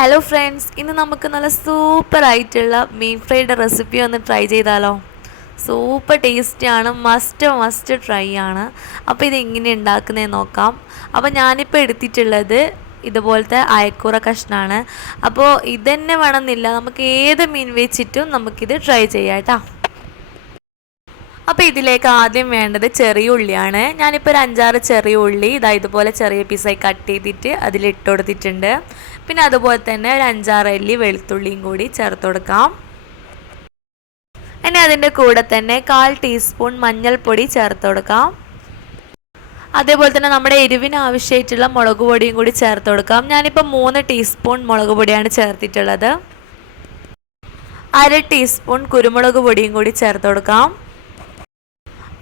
Hello friends ഇന്ന് നമുക്ക് നല്ല സൂപ്പർ ആയിട്ടുള്ള മീൻ ഫ്രൈയുടെ റെസിപ്പി ഒന്ന് ട്രൈ ചെയ്താലോ. സൂപ്പർ ടേസ്റ്റിയാണ് മസ്റ്റ് മസ്റ്റ് ട്രൈ ആണ്. അപ്പോൾ ഇത് എങ്ങനെ ഉണ്ടാക്കുന്നത് നോക്കാം. അപ്പോൾ ഞാനിപ്പോൾ എടുത്തിട്ടുള്ളത് ഇതുപോലത്തെ അയക്കൂറ കഷ്ണമാണ് അപ്പോൾ ഇതന്നെ വേണമെന്നില്ല. നമുക്ക് ഏത് മീൻ വെച്ചിട്ടും നമുക്കിത് ട്രൈ ചെയ്യാം കേട്ടോ. അപ്പോൾ ഇതിലേക്ക് ആദ്യം വേണ്ടത് ചെറിയ ഉള്ളിയാണ്. ഞാനിപ്പോൾ ഒരു അഞ്ചാറ് ചെറിയ ഉള്ളി ഇതാ ഇതുപോലെ ചെറിയ പീസായി കട്ട് ചെയ്തിട്ട് അതിൽ ഇട്ട് കൊടുത്തിട്ടുണ്ട്. പിന്നെ അതുപോലെ തന്നെ ഒരു അഞ്ചാറ് അല്ലി വെളുത്തുള്ളിയും കൂടി ചേർത്ത് കൊടുക്കാം. ഇനി അതിന്റെ കൂടെ തന്നെ കാൽ ടീസ്പൂൺ മഞ്ഞൾപ്പൊടി ചേർത്ത് കൊടുക്കാം. അതേപോലെ തന്നെ നമ്മുടെ എരിവിന് ആവശ്യമായിട്ടുള്ള മുളക് പൊടിയും കൂടി ചേർത്ത് കൊടുക്കാം. ഞാനിപ്പോൾ മൂന്ന് ടീസ്പൂൺ മുളക് പൊടിയാണ് ചേർത്തിട്ടുള്ളത്. അര ടീസ്പൂൺ കുരുമുളക് പൊടിയും കൂടി ചേർത്ത് കൊടുക്കാം.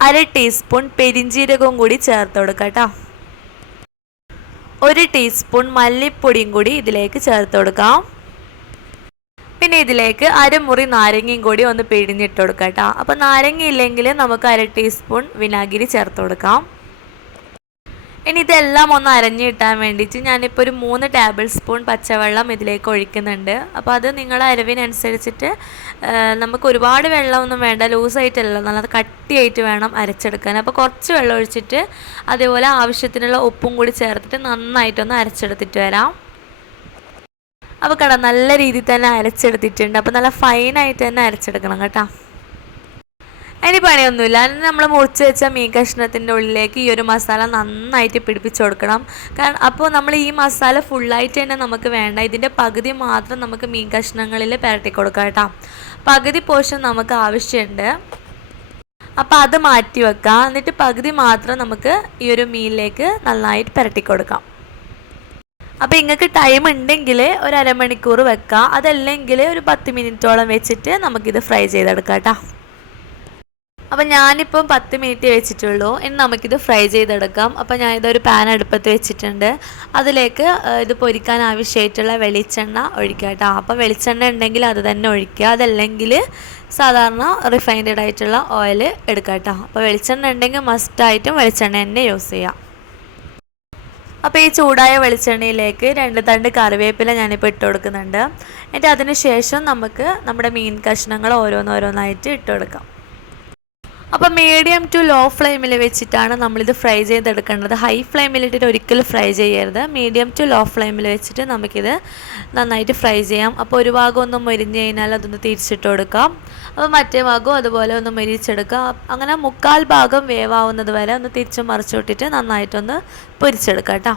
അര ടീസ്പൂൺ പെരിഞ്ചീരകവും കൂടി ചേർത്ത് കൊടുക്കാം കേട്ടോ. ഒരു ടീസ്പൂൺ മല്ലിപ്പൊടിയും കൂടി ഇതിലേക്ക് ചേർത്ത് കൊടുക്കാം പിന്നെ ഇതിലേക്ക് അരമുറി നാരങ്ങയും കൂടി ഒന്ന് പിഴിഞ്ഞിട്ട് കൊടുക്കാം കേട്ടോ. അപ്പോൾ നാരങ്ങ ഇല്ലെങ്കിൽ നമുക്ക് അര ടീസ്പൂൺ വിനാഗിരി ചേർത്ത് കൊടുക്കാം ഇനി ഇതെല്ലാം ഒന്ന് അരഞ്ഞു കിട്ടാൻ വേണ്ടിയിട്ട് ഞാനിപ്പോൾ ഒരു മൂന്ന് ടേബിൾ സ്പൂൺ പച്ചവെള്ളം ഇതിലേക്ക് ഒഴിക്കുന്നുണ്ട്. അപ്പോൾ അത് നിങ്ങളുടെ അരവിനനുസരിച്ചിട്ട് നമുക്ക് ഒരുപാട് വെള്ളമൊന്നും വേണ്ട ലൂസായിട്ടല്ല നല്ല കട്ടിയായിട്ട് വേണം അരച്ചെടുക്കാൻ. അപ്പോൾ കുറച്ച് വെള്ളം ഒഴിച്ചിട്ട് അതേപോലെ ആവശ്യത്തിനുള്ള ഉപ്പും കൂടി ചേർത്തിട്ട് നന്നായിട്ടൊന്ന് അരച്ചെടുത്തിട്ട് വരാം. അപ്പോൾ കട നല്ല രീതിയിൽ തന്നെ അരച്ചെടുത്തിട്ടുണ്ട്. അപ്പോൾ നല്ല ഫൈനായിട്ട് തന്നെ അരച്ചെടുക്കണം കേട്ടോ. അതിന് പണിയൊന്നുമില്ല. അതിന് നമ്മൾ മുറിച്ച് വെച്ച മീൻ കഷ്ണത്തിന്റെ ഉള്ളിലേക്ക് ഈ ഒരു മസാല നന്നായിട്ട് പിടിപ്പിച്ച് കൊടുക്കണം. കാരണം അപ്പോൾ നമ്മൾ ഈ മസാല ഫുള്ളായിട്ട് തന്നെ നമുക്ക് വേണ്ട. ഇതിന്റെ പകുതി മാത്രം നമുക്ക് മീൻ കഷ്ണങ്ങളിൽ പുരട്ടി കൊടുക്കാം കേട്ടോ. പകുതി പോഷൻ നമുക്ക് ആവശ്യമുണ്ട്. അപ്പോൾ അത് മാറ്റി വെക്കാം. എന്നിട്ട് പകുതി മാത്രം നമുക്ക് ഈ ഒരു മീനിലേക്ക് നന്നായിട്ട് പുരട്ടി കൊടുക്കാം. അപ്പോൾ നിങ്ങൾക്ക് ടൈം ഉണ്ടെങ്കിൽ ഒരു അരമണിക്കൂർ വെക്കാം. അതല്ലെങ്കിൽ ഒരു പത്ത് മിനിറ്റോളം വെച്ചിട്ട് നമുക്കിത് ഫ്രൈ ചെയ്തെടുക്കാം കേട്ടോ. അപ്പം ഞാനിപ്പം പത്ത് മിനിറ്റ് വെച്ചിട്ടുള്ളൂ. ഇനി നമുക്കിത് ഫ്രൈ ചെയ്തെടുക്കാം. അപ്പം ഞാൻ ഇതൊരു പാൻ അടുപ്പത്ത് വെച്ചിട്ടുണ്ട്. അതിലേക്ക് ഇത് പൊരിക്കാൻ ആവശ്യമായിട്ടുള്ള വെളിച്ചെണ്ണ ഒഴിക്കുക കേട്ടോ അപ്പം വെളിച്ചെണ്ണ ഉണ്ടെങ്കിൽ അത് തന്നെ ഒഴിക്കുക. അതല്ലെങ്കിൽ സാധാരണ റിഫൈൻഡ് ആയിട്ടുള്ള ഓയിൽ എടുക്കുക കേട്ടോ അപ്പോൾ വെളിച്ചെണ്ണ ഉണ്ടെങ്കിൽ മസ്റ്റായിട്ടും വെളിച്ചെണ്ണ തന്നെ യൂസ് ചെയ്യാം. അപ്പോൾ ഈ ചൂടായ വെളിച്ചെണ്ണയിലേക്ക് രണ്ട് തണ്ട് കറിവേപ്പില ഞാനിപ്പോൾ ഇട്ട് കൊടുക്കുന്നുണ്ട്. എന്നിട്ട് അതിന് ശേഷം നമുക്ക് നമ്മുടെ മീൻ കഷ്ണങ്ങൾ ഓരോന്നോരോന്നായിട്ട് ഇട്ട് കൊടുക്കാം. അപ്പോൾ മീഡിയം ടു ലോ ഫ്ലെയിമിൽ വെച്ചിട്ടാണ് നമ്മളിത് ഫ്രൈ ചെയ്തെടുക്കേണ്ടത്. ഹൈ ഫ്ലെയിമിലിട്ടിട്ട് ഒരിക്കലും ഫ്രൈ ചെയ്യരുത്. മീഡിയം ടു ലോ ഫ്ലെയിമിൽ വെച്ചിട്ട് നമുക്കിത് നന്നായിട്ട് ഫ്രൈ ചെയ്യാം. അപ്പോൾ ഒരു ഭാഗം ഒന്ന് മൊരിഞ്ഞ് കഴിഞ്ഞാൽ അതൊന്ന് തിരിച്ചിട്ട് കൊടുക്കാം. അപ്പോൾ മറ്റേ ഭാഗവും അതുപോലെ ഒന്ന് മൊരിച്ചെടുക്കുക അങ്ങനെ മുക്കാൽ ഭാഗം വേവാവുന്നത് വരെ ഒന്ന് തിരിച്ച് മറിച്ചു വിട്ടിട്ട് നന്നായിട്ടൊന്ന് പൊരിച്ചെടുക്കാം കേട്ടോ.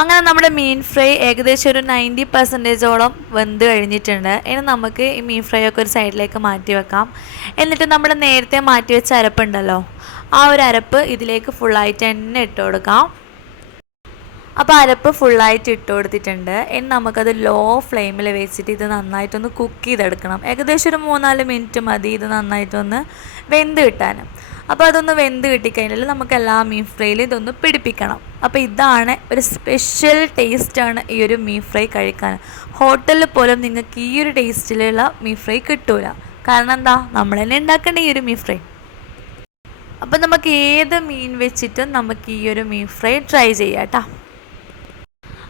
അങ്ങനെ നമ്മുടെ മീൻ ഫ്രൈ ഏകദേശം ഒരു നയന്റി പെർസെന്റേജോളം വെന്ത് കഴിഞ്ഞിട്ടുണ്ട്. ഇനി നമുക്ക് ഈ മീൻ ഫ്രൈ ഒക്കെ ഒരു സൈഡിലേക്ക് മാറ്റി വെക്കാം. എന്നിട്ട് നമ്മൾ നേരത്തെ മാറ്റി വെച്ച അരപ്പുണ്ടല്ലോ ആ ഒരു അരപ്പ് ഇതിലേക്ക് ഫുള്ളായിട്ട് തന്നെ ഇട്ട് കൊടുക്കാം. അപ്പോൾ അരപ്പ് ഫുള്ളായിട്ട് ഇട്ട് കൊടുത്തിട്ടുണ്ട്. ഇനി നമുക്കത് ലോ ഫ്ലെയിമിൽ വെച്ചിട്ട് ഇത് നന്നായിട്ടൊന്ന് കുക്ക് ചെയ്തെടുക്കണം. ഏകദേശം ഒരു മൂന്നാൽ മിനിറ്റ് മതി ഇത് നന്നായിട്ടൊന്ന് വെന്ത് കിട്ടാൻ അപ്പോൾ അതൊന്ന് വെന്ത് കിട്ടിക്കഴിഞ്ഞാൽ നമുക്ക് എല്ലാ മീൻ ഫ്രൈയിൽ ഇതൊന്ന് പിടിപ്പിക്കണം. അപ്പോൾ ഇതാണ് ഒരു സ്പെഷ്യൽ ടേസ്റ്റാണ് ഈ ഒരു മീൻ ഫ്രൈ കഴിക്കാൻ. ഹോട്ടലിൽ പോലും നിങ്ങൾക്ക് ഈ ഒരു ടേസ്റ്റിലുള്ള മീൻ ഫ്രൈ കിട്ടൂല. കാരണം എന്താ? നമ്മൾ തന്നെ ഉണ്ടാക്കേണ്ട ഈ ഒരു മീൻ ഫ്രൈ അപ്പം നമുക്ക് ഏത് മീൻ വെച്ചിട്ടും നമുക്ക് ഈ ഒരു മീൻ ഫ്രൈ ട്രൈ ചെയ്യാം കേട്ടോ.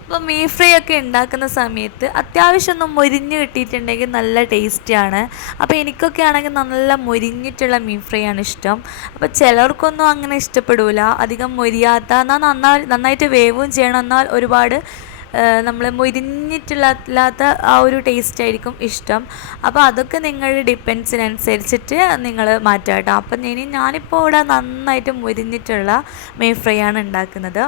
അപ്പോൾ മീ ഫ്രൈ ഒക്കെ ഉണ്ടാക്കുന്ന സമയത്ത് അത്യാവശ്യം ഒന്ന് മൊരിഞ്ഞ് കിട്ടിയിട്ടുണ്ടെങ്കിൽ നല്ല ടേസ്റ്റിയാണ്. അപ്പോൾ എനിക്കൊക്കെ ആണെങ്കിൽ നല്ല മൊരിഞ്ഞിട്ടുള്ള മീൻ ഫ്രൈ ആണ് ഇഷ്ടം. അപ്പോൾ ചിലർക്കൊന്നും അങ്ങനെ ഇഷ്ടപ്പെടില്ല അധികം മൊരിയാത്ത എന്നാൽ നന്നായി നന്നായിട്ട് വേവും ചെയ്യണം എന്നാൽ ഒരുപാട് നമ്മൾ മുരിഞ്ഞിട്ടില്ലാത്ത ആ ഒരു ടേസ്റ്റ് ആയിരിക്കും ഇഷ്ടം. അപ്പോൾ അതൊക്കെ നിങ്ങളുടെ ഡിപ്പെൻസിനനുസരിച്ചിട്ട് നിങ്ങൾ മാറ്റാം കേട്ടോ. അപ്പം ഇനി ഞാനിപ്പോൾ ഇവിടെ നന്നായിട്ട് മുരിഞ്ഞിട്ടുള്ള മീൻ ഫ്രൈ ആണ് ഉണ്ടാക്കുന്നത്.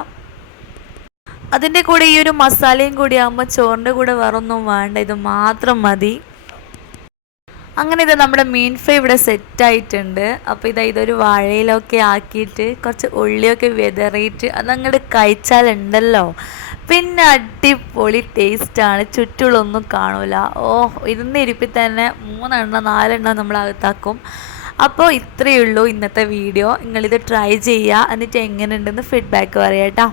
അതിന്റെ കൂടെ ഈ ഒരു മസാലയും കൂടി ആകുമ്പോൾ ചോറിന്റെ കൂടെ വേറൊന്നും വേണ്ട. ഇത് മാത്രം മതി. അങ്ങനെ ഇത് നമ്മുടെ മീൻ ഫ്രൈ ഇവിടെ സെറ്റായിട്ടുണ്ട് അപ്പോൾ ഇതാ ഇതൊരു വാഴയിലൊക്കെ ആക്കിയിട്ട് കുറച്ച് ഉള്ളിയൊക്കെ വിതറിയിട്ട് അതങ്ങോട്ട് കഴിച്ചാലുണ്ടല്ലോ. പിന്നെ അടിപൊളി ടേസ്റ്റാണ് ചുറ്റുള്ളൊന്നും കാണൂല. ഓ ഇതിന്റെ ഇരിപ്പിൽ തന്നെ മൂന്നെണ്ണം നാലെണ്ണം നമ്മൾ അകത്താക്കും. അപ്പോൾ ഇത്രയേ ഉള്ളൂ ഇന്നത്തെ വീഡിയോ നിങ്ങളിത് ട്രൈ ചെയ്യുക എന്നിട്ട് എങ്ങനെയുണ്ടെന്ന് ഫീഡ്ബാക്ക് പറയാം കേട്ടോ.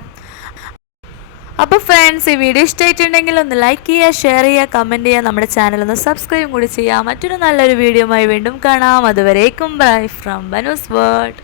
അപ്പോൾ ഫ്രണ്ട്സ് ഈ വീഡിയോ ഇഷ്ടമായിട്ടുണ്ടെങ്കിൽ ഒന്ന് ലൈക്ക് ചെയ്യുക ഷെയർ ചെയ്യുക കമന്റ് ചെയ്യുക നമ്മുടെ ചാനൽ ഒന്ന് സബ്സ്ക്രൈബ് കൂടി ചെയ്യുക മറ്റൊരു നല്ലൊരു വീഡിയോ വീണ്ടും കാണാം. അതുവരേക്കും ബൈ ഫ്രം ബനൂസ് വേർഡ്